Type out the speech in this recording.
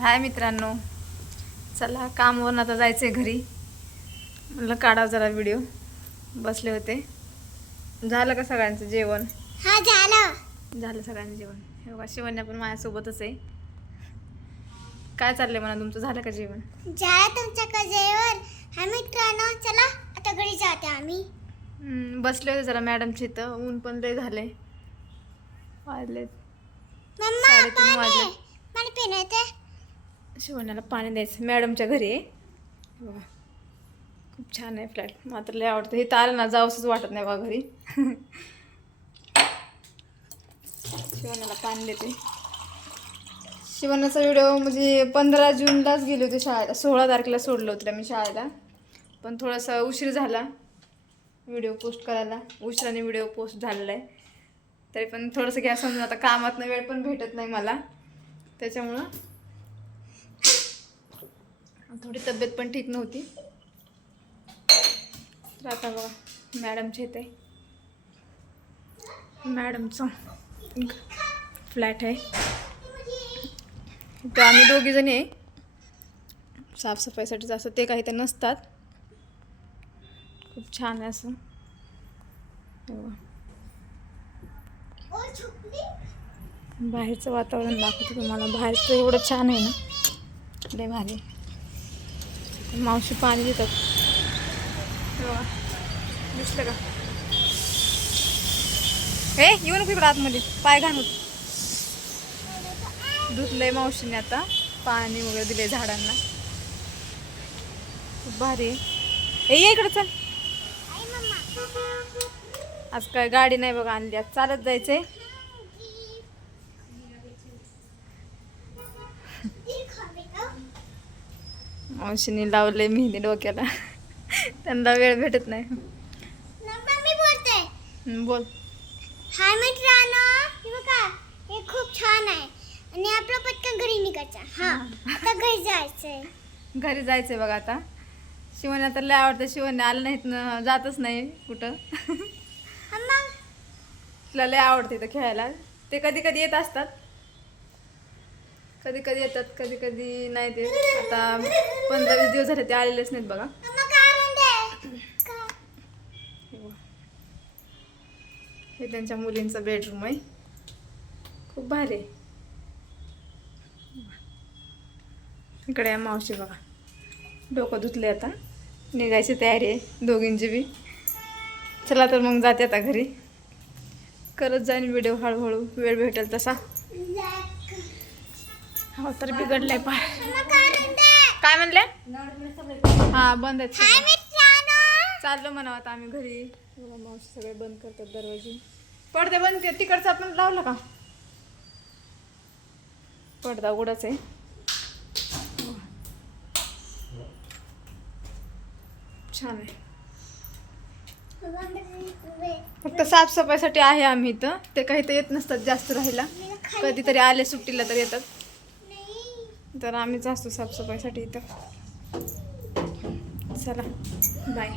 हाय मित्रांनो, चला कामावरून आता जायचं आहे घरी. म्हटलं काढावं जरा व्हिडिओ. बसले होते. झालं का सगळ्यांचं जेवण? हा झालं सगळ्यांचं जेवण. हे बघा शिवण्या पण माझ्यासोबतच आहे. काय चाललंय म्हणा तुमचं, झालं का जेवण? झालं तुमचं जेवण? हा मित्रांनो चला आता घरी जाते आम्ही. बसले होते जरा मॅडमच्या इथं. ऊन पण लय झालंय. वाजले मम्मा 3:30 वाजले. पाणी पिण्याचे. शिवण्याला पाणी द्यायचं. मॅडमच्या घरी आहे बघा. खूप छान आहे फ्लॅट. मात्र लय आवडतं. हे आलं ना जावंसच वाटत नाही बघा घरी. शिवण्याला पाणी देते. शिवण्याचा व्हिडिओ म्हणजे 15 जूनलाच गेले होते शाळेला. 16 तारखेला सोडलं होतं मी शाळेला. पण थोडासा उशीर झाला व्हिडिओ पोस्ट करायला. उशिराने व्हिडिओ पोस्ट झालेला आहे. तरी पण थोडंसं घ्या समजून. आता कामातनं वेळ पण भेटत नाही मला, त्याच्यामुळं थोडी तब्येत पण ठीक नव्हती. तर आता बघा मॅडमच्या इथे मॅडमचं फ्लॅट आहे. तर आम्ही दोघीजणी आहे. साफसफाईसाठी असं ते काही ते नसतात. खूप छान आहे असं. बाहेरचं वातावरण दाखवते तुम्हाला. बाहेरचं एवढं छान आहे ना, लय भारी. मावशी पाणी देतात. दिसलं का? हे येऊ नको इकडं आतमध्ये, पाय घालून. धुतलंय मावशीने आता. पाणी वगैरे दिलंय झाडांना. खूप भारी आहे. ये इकडं चल. आज काय गाडी नाही बघा आणली. आज चालत जायचंय. मावशीने लावले मेहंदी डोक्याला. त्यांना वेळ भेटत नाही. मी बोलते. बोल. हाय मित्रांनो, हे बघा हे खूप छान आहे आणि आपलं पटकन घरी निघायचं. हा आता घरी जायचंय. घरी जायचंय बघा आता. शिवण्या तर लय आवडतं. शिवण्या आलं नाहीत ना, जातच नाही कुठं. तिला लय आवडते इथं खेळायला. ते कधी कधी येत असतात, कधी कधी येतात, कधी कधी नाही. ते आता 15-20 दिवस झाले ते आलेलेच नाहीत बघा. हे त्यांच्या मुलींचं बेडरूम आहे. खूप भारी आहे. इकडे आहे मावशी बघा. डोकं धुतले आता. निघायची तयारी आहे दोघींची बी. चला तर मग जाते आता घरी. करत जाईन व्हिडिओ हळूहळू, वेळ भेटेल तसा. हो तर बिघडलंय पाय. काय म्हणले? हा बंद आहेत. चाललो म्हणावं आता आम्ही घरी. मावशी सगळे बंद करतात दरवाजे. पडदे बंद कर. तिकडचा आपण लावलं का? पडदा उघडाच आहे. छान आहे. फक्त साफसफाईसाठी आहे आम्ही इथं. ते काही तर येत नसतात जास्त राहायला. कधीतरी आले सुट्टीला तर येतात. तर आम्हीच असतो साफसफाईसाठी इथं. चला बाय.